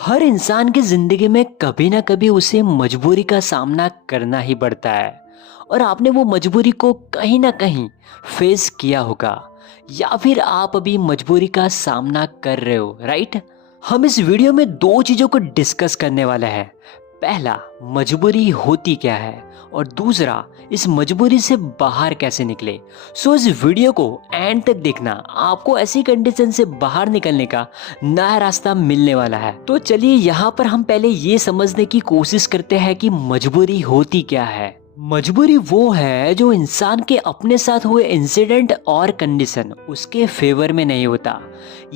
हर इंसान की जिंदगी में कभी ना कभी उसे मजबूरी का सामना करना ही पड़ता है। और आपने वो मजबूरी को कहीं ना कहीं फेस किया होगा, या फिर आप अभी मजबूरी का सामना कर रहे हो, राइट। हम इस वीडियो में दो चीजों को डिस्कस करने वाले हैं। पहला, मजबूरी होती क्या है, और दूसरा, इस मजबूरी से बाहर कैसे निकले। सो इस वीडियो को एंड तक देखना, आपको ऐसी कंडीशन से बाहर निकलने का नया रास्ता मिलने वाला है। तो चलिए यहाँ पर हम पहले ये समझने की कोशिश करते हैं कि मजबूरी होती क्या है। मजबूरी वो है जो इंसान के अपने साथ हुए इंसिडेंट और कंडीशन उसके फेवर में नहीं होता।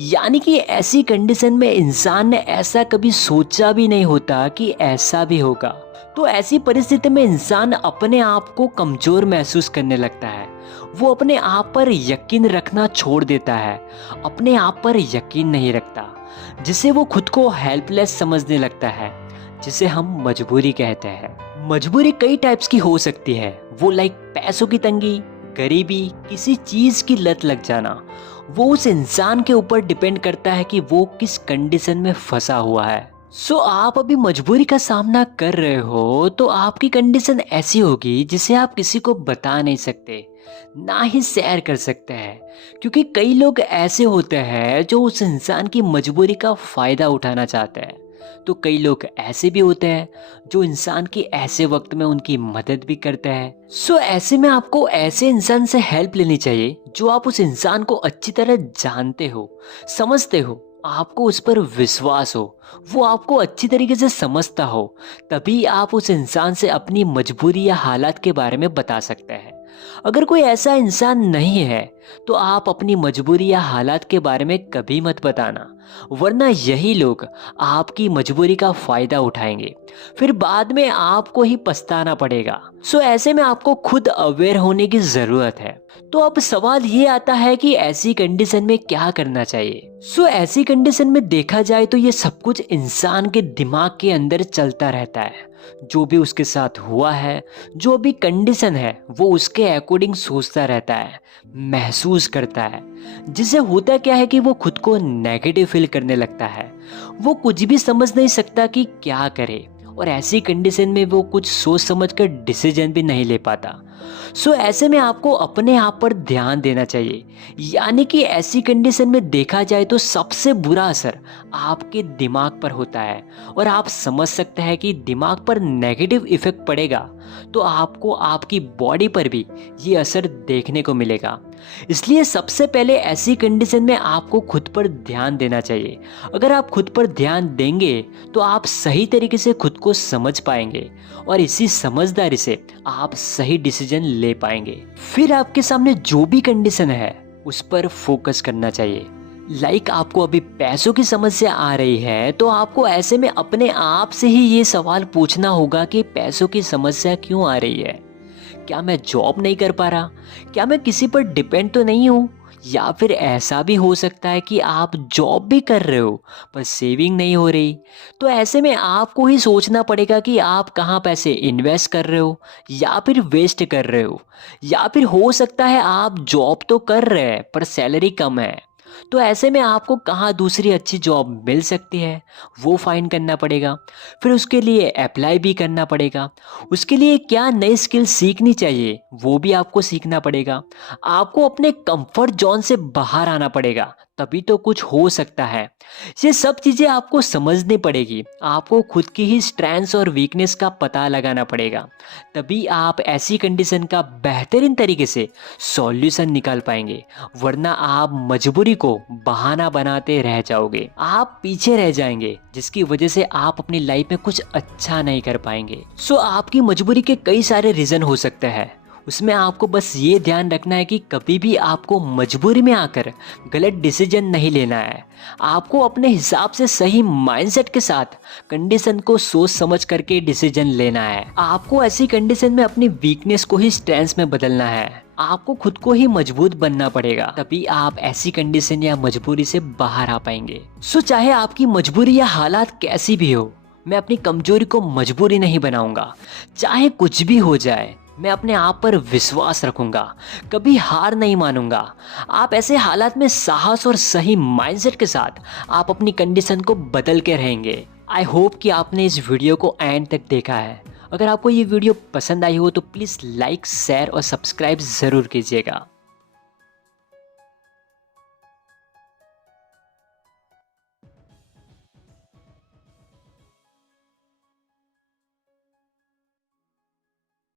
यानी कि ऐसी कंडीशन में इंसान ने ऐसा कभी सोचा भी नहीं होता कि ऐसा भी होगा। तो ऐसी परिस्थिति में इंसान अपने आप को कमजोर महसूस करने लगता है। वो अपने आप पर यकीन रखना छोड़ देता है, अपने आप पर यकीन नहीं रखता, जिससे वो खुद को हेल्पलेस समझने लगता है, जिसे हम मजबूरी कहते हैं। मजबूरी कई टाइप्स की हो सकती है। वो लाइक पैसों की तंगी, गरीबी, किसी चीज की लत लग जाना। वो उस इंसान के ऊपर डिपेंड करता है कि वो किस कंडीशन में फंसा हुआ है। सो आप अभी मजबूरी का सामना कर रहे हो तो आपकी कंडीशन ऐसी होगी जिसे आप किसी को बता नहीं सकते, ना ही शेयर कर सकते हैं। क्योंकि कई लोग ऐसे होते हैं जो उस इंसान की मजबूरी का फायदा उठाना चाहते हैं। तो कई लोग ऐसे भी होते हैं जो इंसान के ऐसे वक्त में उनकी मदद भी करते हैं। सो ऐसे में आपको ऐसे इंसान से हेल्प लेनी चाहिए जो आप उस इंसान को अच्छी तरह जानते हो, समझते हो, आपको उस पर विश्वास हो, वो आपको अच्छी तरीके से समझता हो। तभी आप उस इंसान से अपनी मजबूरी या हालात के बारे में बता सकते हैं। अगर कोई ऐसा इंसान नहीं है तो आप अपनी मजबूरी या हालात के बारे में कभी मत बताना, वरना यही लोग आपकी मजबूरी का फायदा उठाएंगे। फिर बाद में आपको ही पछताना पड़ेगा। सो ऐसे में आपको खुद अवेयर होने की जरूरत है। तो अब सवाल ये आता है कि ऐसी कंडीशन में क्या करना चाहिए। सो ऐसी कंडीशन में देखा जाए तो ये सब कुछ इंसान के दिमाग के अंदर चलता रहता है। जो भी उसके साथ हुआ है, जो भी कंडीशन है, वो उसके अकॉर्डिंग सोचता रहता है, महसूस करता है। जिसे होता क्या है कि वो खुद को नेगेटिव फील करने लगता है। वो कुछ भी समझ नहीं सकता कि क्या करे, और ऐसी कंडीशन में वो कुछ सोच समझ कर डिसीजन भी नहीं ले पाता। सो ऐसे में आपको अपने आप पर ध्यान देना चाहिए। यानी कि ऐसी कंडीशन में देखा जाए तो सबसे बुरा असर आपके दिमाग पर होता है। और आप समझ सकते हैं कि दिमाग पर नेगेटिव इफेक्ट पड़ेगा तो आपको आपकी बॉडी पर भी ये असर देखने को मिलेगा। इसलिए सबसे पहले ऐसी कंडीशन में आपको खुद पर ध्यान देना चाहिए। अगर आप खुद पर ध्यान देंगे तो आप सही तरीके से खुद को समझ पाएंगे, और इसी समझदारी से आप सही डिसीजन ले पाएंगे। फिर आपके सामने जो भी कंडीशन है उस पर फोकस करना चाहिए। लाइक आपको अभी पैसों की समस्या आ रही है तो आपको ऐसे में अपने आप से ही ये सवाल पूछना होगा कि पैसों की समस्या क्यों आ रही है। क्या मैं जॉब नहीं कर पा रहा? क्या मैं किसी पर डिपेंड तो नहीं हूँ? या फिर ऐसा भी हो सकता है कि आप जॉब भी कर रहे हो पर सेविंग नहीं हो रही। तो ऐसे में आपको ही सोचना पड़ेगा कि आप कहाँ पैसे इन्वेस्ट कर रहे हो या फिर वेस्ट कर रहे हो। या फिर हो सकता है आप जॉब तो कर रहे हैं पर सैलरी कम है। तो ऐसे में आपको कहाँ दूसरी अच्छी जॉब मिल सकती है वो फाइंड करना पड़ेगा। फिर उसके लिए अप्लाई भी करना पड़ेगा। उसके लिए क्या नई स्किल सीखनी चाहिए वो भी आपको सीखना पड़ेगा। आपको अपने कंफर्ट जोन से बाहर आना पड़ेगा, तभी तो कुछ हो सकता है। ये सब चीजें आपको समझनी पड़ेगी। आपको खुद की ही स्ट्रेंथ्स और वीकनेस का पता लगाना पड़ेगा। तभी आप ऐसी कंडीशन का बेहतरीन तरीके से सॉल्यूशन निकाल पाएंगे। वरना आप मजबूरी को बहाना बनाते रह जाओगे, आप पीछे रह जाएंगे, जिसकी वजह से आप अपनी लाइफ में कुछ अच्छा नहीं कर पाएंगे। सो आपकी मजबूरी के कई सारे रीजन हो सकते हैं। उसमें आपको बस ये ध्यान रखना है कि कभी भी आपको मजबूरी में आकर गलत डिसीजन नहीं लेना है। आपको अपने हिसाब से सही माइंडसेट के साथ कंडीशन को सोच समझ करके डिसीजन लेना है। आपको ऐसी कंडीशन में अपनी वीकनेस को ही स्ट्रेंथ में बदलना है। आपको खुद को ही मजबूत बनना पड़ेगा, तभी आप ऐसी कंडीशन या मजबूरी से बाहर आ पाएंगे। सो चाहे आपकी मजबूरी या हालात कैसी भी हो, मैं अपनी कमजोरी को मजबूरी नहीं बनाऊंगा। चाहे कुछ भी हो जाए, मैं अपने आप पर विश्वास रखूंगा, कभी हार नहीं मानूंगा। आप ऐसे हालात में साहस और सही माइंडसेट के साथ आप अपनी कंडीशन को बदल के रहेंगे। आई होप कि आपने इस वीडियो को एंड तक देखा है। अगर आपको ये वीडियो पसंद आई हो तो प्लीज़ लाइक, शेयर और सब्सक्राइब ज़रूर कीजिएगा।